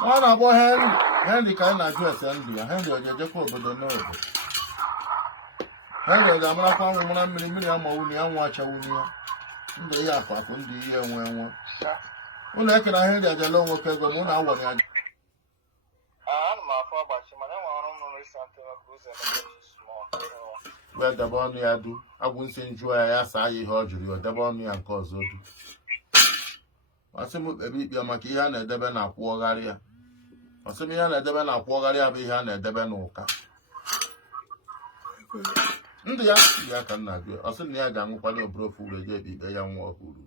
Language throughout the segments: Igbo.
ọ na-akpọ Henry ka anyị na-ajụ ese ndụ ya. Henry ọ ga-ejekwa obodo n'obodo. Henry ọ ga-amarakwa anwụ mara mmiri amawuni anwụ achawuni ya. Ndụ ihe akpakụ ndụ ihe enwe ụlọ eke na Henry ajala nwoke ego ma ụlọ awọrọ ya. Wee debe ọnụ ya du agwụ nsị njụọ ya saa ya ihe ọ jụrụ ya debe ọnụ ya nke ọzọ du. Ọsị m kpebe ikpe maka ihe a na-edebe na akwụọgharị ya. Ọsị m ihe a na-edebe na akwụọgharị ya bụ ihe a na-edebe n'ụka. Ndị ya ka nna gị ọsị na ya ga-aṅụkwanye oburofu uru eji ekpe ikpe ya nwa ọhụrụ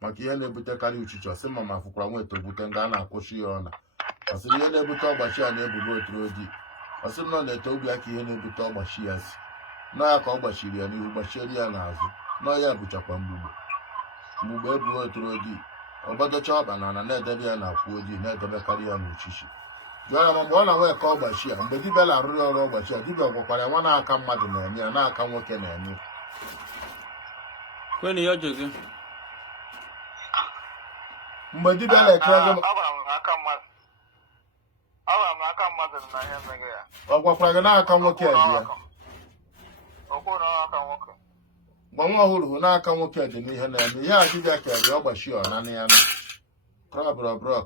maka ihe na-ebutekarị uchiche. Ọsị ma fụkwara nweta ogbute nga a na-akwụchi ya ọna. Ọsị ihe na-ebute ọgbachi ya na-ebubo oturu ojii. Ọsị nọ na-ete obi ya ka ihe na-ebute ọgbachi ya si nọ ya ka ọ gbachiri ya n'ihu gbachieri ya n'azụ nọ ya bụchakwa mgbugbe ebughị oturu ojii. Ọgbadocha ọba na na-edebe ya na akwụ ojii na-edebekarị ya n'uchichi. Jụọ ya ma mgbe ọ na-nwe ka ọgbachi ya mgbe dibịa na-arụrụ ya ọrụ ọgbachi ya dibịa gwakwara ya nwa na-aka mmadụ na-eme ya na-aka nwoke na-eme mgbe dibịa na-ekere gị ọ gwakwara gị n'aka nwoke dị ya mgbe nwa ọhụrụ hụ n'aka nwoke dị n'ihe na-eme ihe a dibịa kere gị ọgbachi ọ naanị ya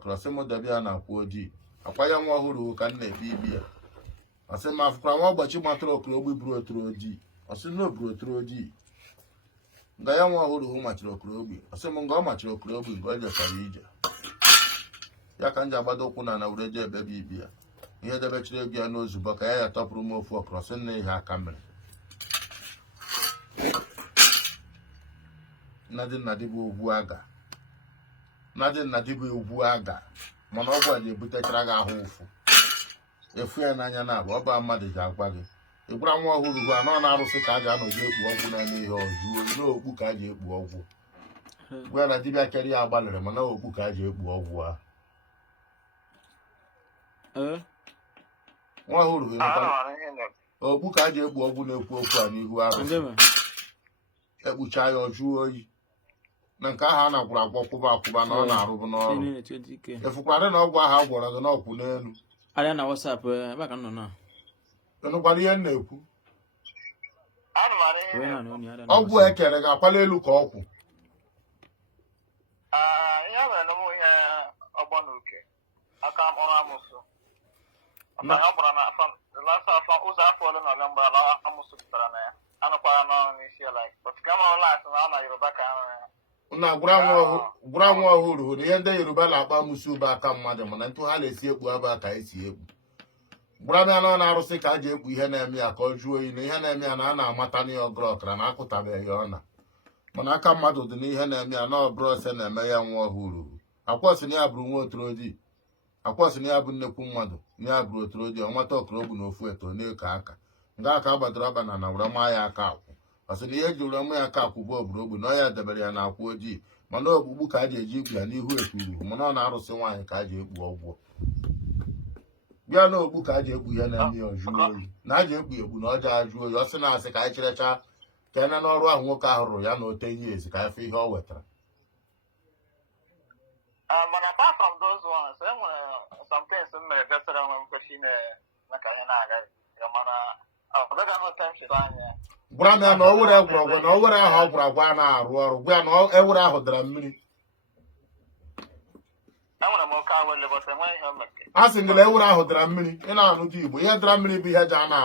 krọsị m debe ya na akwụ ojii akwa ya nwa ọhụrụ ka m na-ebi ibi ya. Ọsị ma fụkwara nwa ọgbachi matụrụ okorogbu buru oturu ojii. Ọsị na oburu oturu ojii nga ya nwa ọhụrụ hụ machiri okorogbu. Ọsị m nga ọ machiri okorogbu nga ọ jekwara ije ya ka m ji agbado ụkwụ na were je ebebe ibi ya ihe debechiri ego ya n'ozugbo ka ya tọpụrụ m ofu ọkụrụ. Ọsị nna ihe aka mere nnadị bụ ugwu aga mana ọgwụ a ga-ebutechara gị ahụ ụfụ efu ya n'anya na-abụ ọba mmadụ ji agwa gị ịgwara nwa ọhụrụ gị anọ na-arụsị ka a ji anọzi ekpu ọgwụ na-eme ihe ọjụo n'okpu ka a ji ekpu ọgwụ gwa ya na dibịa kere ya agbalịrị mana okpu ka a ji ekpu ọgwụ ahụ. Nwa ọhụrụ gị okpu ka a ji ekpu ọgwụ na-ekwu okwu a n'ihu arụsị ekpucha ya ọjụọ oyi na nke ahụ a na-agwụrụ agwọ kwụba akwụba na ọ na-arụbụ n'ọrụ efukwara na ọgwụ ahụ a gwọrọ gị n'ọkwụ n'elu ịnụkwara ihe m na-ekwu ọgwụ ekere ga-akwala elu ka ọkwụ na gwara nwa ọhụrụ na ihe ndị Yoruba na-akpa amusu ube aka mmadụ mana ntụ ha na-esi ekpu aba ka esi ekpu gwara m ya na ọ na-arụsị ka a ji ekpu ihe na-eme ya ka ọ jụọ oyi na ihe na-eme ya na a na-amata n'ihe ọgụrụ ọkara na akụtabeghị ọna mana aka mmadụ dị n'ihe na-eme ya na ọbụrụ ose na-eme ya nwa ọhụrụ akwọsị na ya bụrụ nwa oturu ojii akwọsị na ya bụ nnekwu mmadụ na ya bụrụ oturu ojii ọnwata ọkọrọgbu na ofu eto na-eko aka nga aka agbadoro ọbana na were maa ya aka akwụ. Ọsị na ihe eji were maa ya aka akwụ bụ oburogbu na ọ ya debere ya na akwụ ojii mana ogbugbu ka a ji eji ikpu ya n'ihu ekpuru mana ọ na-arụsị nwaanyị ka a ji ekpu ọgwụ bịa na okpu ka a ji ekpu ihe na-eme ya ọjụọ oyi na a ji ekpu na ọja ajụ oyi. Ọsị na-asị ka anyị cherecha ka ene n'ọrụ ahụ nwoke ahụ rụrụ ya na ote ihe ezi ka afọ ihe ọ wetara. Mana apart from those ones, enwere some things m mere besara nwe mkpechi maka ihe na-agaghị mana gwara m ya na ọ were egwurọgwụ na ọ were ahụ ọ gwụrụ agwa a na-arụ ọrụ gwa ya na ewere ahụ dara mmiri a sị gị na ewere ahụ dara mmiri ị na-anụ dị Igbo ihe dara mmiri bụ ihe ji a na-arụ